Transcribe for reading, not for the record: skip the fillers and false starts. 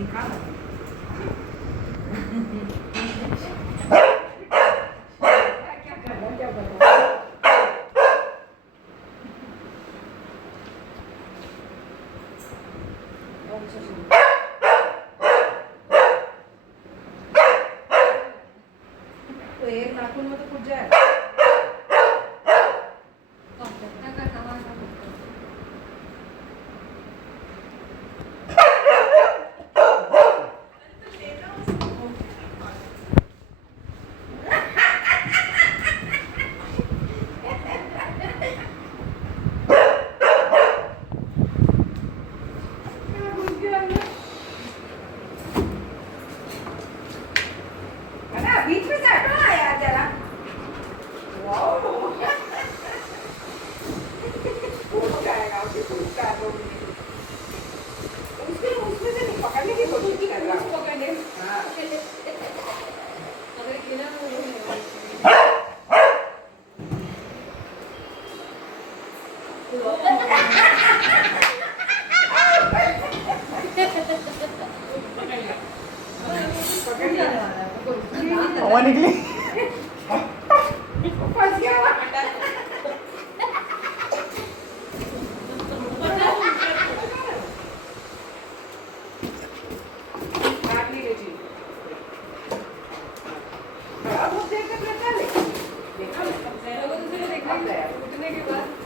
दिखा ना। क्या कर रहा है, क्या कर रहा है? तो एक नाखून में तो कुछ जाए। बीच में से हटो ना यार जरा। वाओ टूट जाएगा, उसे टूट का दो उसमें से नहीं पकड़ने की कोशिश कर रहा हूँ। पकड़ने हाँ अगर गिरा हवा निकली। फंस गया। काट ली बेटी। अब देख कर चले। देखा? अब गया।